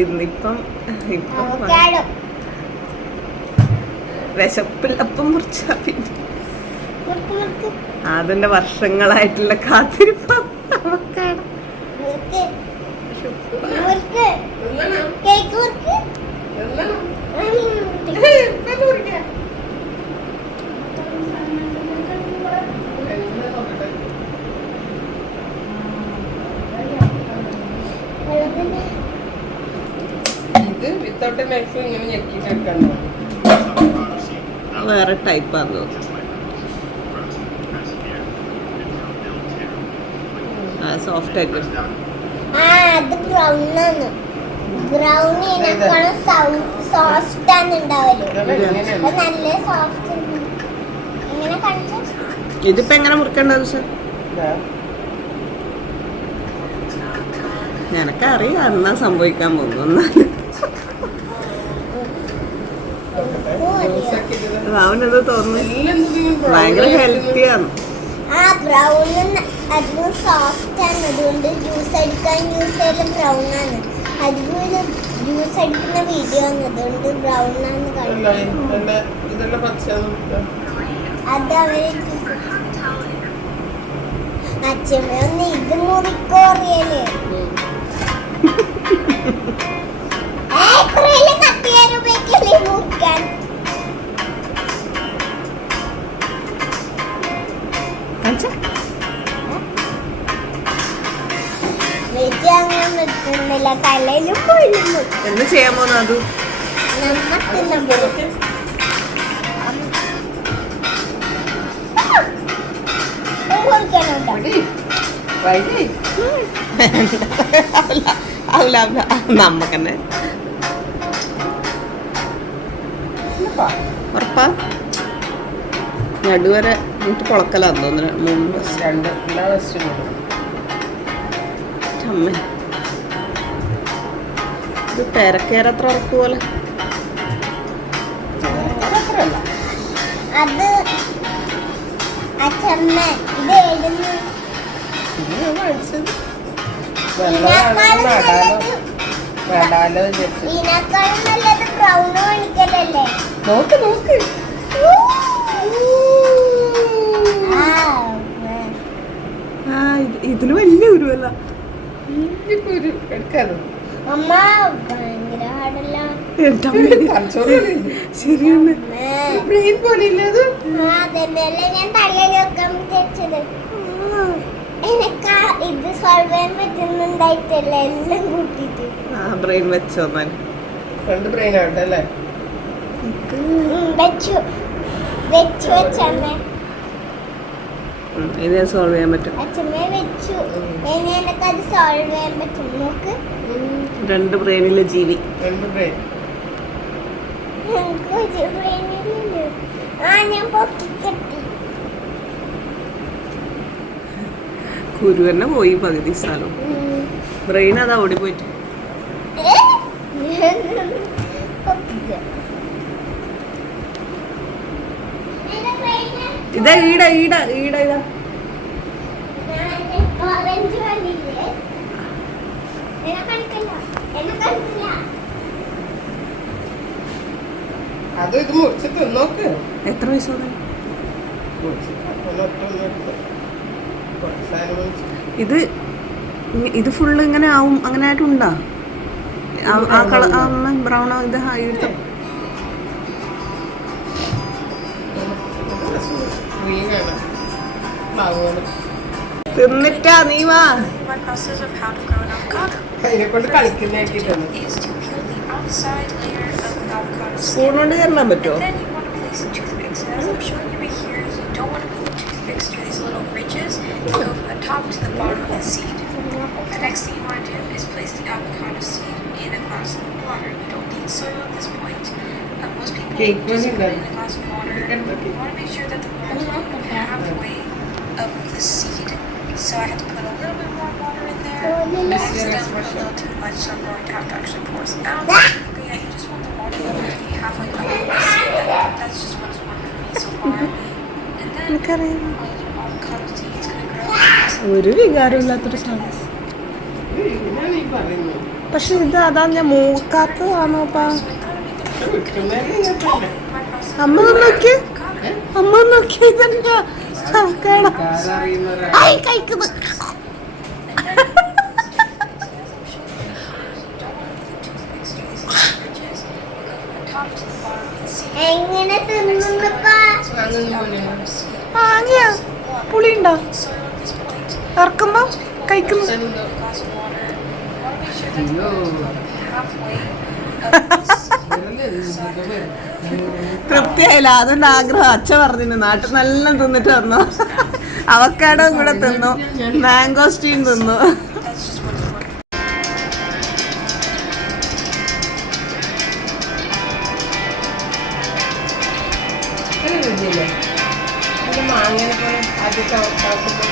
ഇന്നിപ്പം വിശപ്പില്ലപ്പം മുറിച്ചാ പിന്നെ അതിന്റെ വർഷങ്ങളായിട്ടുള്ള കാത്തിരിപ്പ് വേറെ ടൈപ്പാന്ന് സോഫ്റ്റ് ആയിട്ട് ഇതിപ്പോ എങ്ങനെ മുറിക്കേണ്ടത് സാർ? ഞാനൊക്കറിയാം എന്നാ സംഭവിക്കാൻ പോകുന്നു. അവനെന്ത് തോന്നുന്നു ഭയങ്കര ഹെൽത്തിയാണ്. അതും സോഫ്റ്റ് ആണ്, അതുകൊണ്ട് ജ്യൂസ് അടിക്കാൻ യൂസ് ചെയ്യലും ബ്രൗൺ ആണ്. അതുപോലെ ജ്യൂസ് അടിക്കുന്ന വീഡിയോ ആണ്, അതുകൊണ്ട് ബ്രൗൺ ആണ് കാണുന്നത്. അത് അവര് അച്ഛമ്മയൊന്ന് ഇത് മുറിക്കോ അറിയല്ലേ? കത്തിയാരും ഉപയോഗിക്കല്ലേ മുറിക്കാൻ? എന്ത് ചെയ്യാൻ പോന്നു? അത് നമ്മക്കന്നെ ഉറപ്പാ നടുവരെ എനിക്ക് പൊളക്കലാന്ന് തോന്നുന്നു. 3 അമ്മ ഇത് പെരക്കേരത്ര ഉറപ്പ് പോലെ. അത് അച്ഛമ്മ നോക്ക് നോക്ക് ഇതിന് വലിയ ഉരുവല്ല. ശരിയാണ്. ബ്രെയിൻ പോലെ ഇത് സോൾവ് ചെയ്യാൻ പറ്റുന്നുണ്ടായിട്ടല്ല എല്ലാം കൂട്ടിട്ട് ബ്രെയിൻ വെച്ചോ? രണ്ട് ബ്രെയിൻ ആവട്ടെ വെച്ചു വെച്ചു വെച്ചമ്മ. ഇത് സോൾവ് ചെയ്യാൻ പറ്റും. അച്ഛമ്മ വെച്ചു എനിക്കത് സോൾവ് ചെയ്യാൻ പറ്റും. നോക്ക് 2 ബ്രെയിനിലെ ജീവി. 2 ബ്രെയിൻ ഞാൻ പൊക്കിക്കെട്ടി. കുരു തന്നെ പോയി പകുതി സ്ഥലം. ബ്രെയിൻ അതാ ഓടി പോയിട്ട്. ഇതാ ഈട ഈട ഈട ഇതാ അത് ഇത് മുറിച്ചിട്ട് നോക്ക്. എത്ര വയസ്സാണ് ഇത്? ഇത് ഫുള്ള് ഇങ്ങനെ ആവും? അങ്ങനെ ആയിട്ടുണ്ടാ? ആ കളർ ബ്രൗൺ ഇത് തിന്നിട്ടാ നീ വാ. അതിനെക്കൊണ്ട് കളിക്കുന്നതാക്കിട്ടാണ്. സ്പൂൺ കൊണ്ട് ചേർക്കാൻ പറ്റുമോ? So I had to put a little bit more water in there. I accidentally put a little too much, so I'm going to have to actually pour some out. But yeah, you just want the water to be halfway up the seed. That's just what's worked for me so far. And then all the avocado seeds going to grow. ഒരു വികാരമില്ലാത്തൊരു സാധനം. എങ്ങനെയാണ് ഈ പറയുന്നത്? പക്ഷെ ഇത് അതാ ഞാൻ മൂക്കാത്തതാണോപ്പാ. വിൽക്കുന്നതിന് ഇങ്ങനത്തെ അമ്മ നോക്കി, അമ്മ നോക്കി ഇതെന്താ അവക്കാടോ ആരറിയുന്നവരാ? ആയി കഴിക്കുന്നു. എങ്ങനെ തിന്നുന്നപ്പാ? ആങ്ങിയാ പുളിയുണ്ടോ ഇറക്കുമ്പോ കഴിക്കുന്നു. അയ്യോ. തൃപ്തിയായില്ല, അതുകൊണ്ട് ആഗ്രഹം. അച്ഛ പറഞ്ഞു നാട്ടിൽ നല്ല തിന്നിട്ട് വന്നു. അവക്കാടോ കൂടെ തിന്നു, മാംഗോസ്റ്റീൻ തിന്നു. ഇത് രുചിയില്ലേ? ഇത് മാങ്ങനെ പോലെ ആദ്യത്തെ ആക്കുമ്പോൾ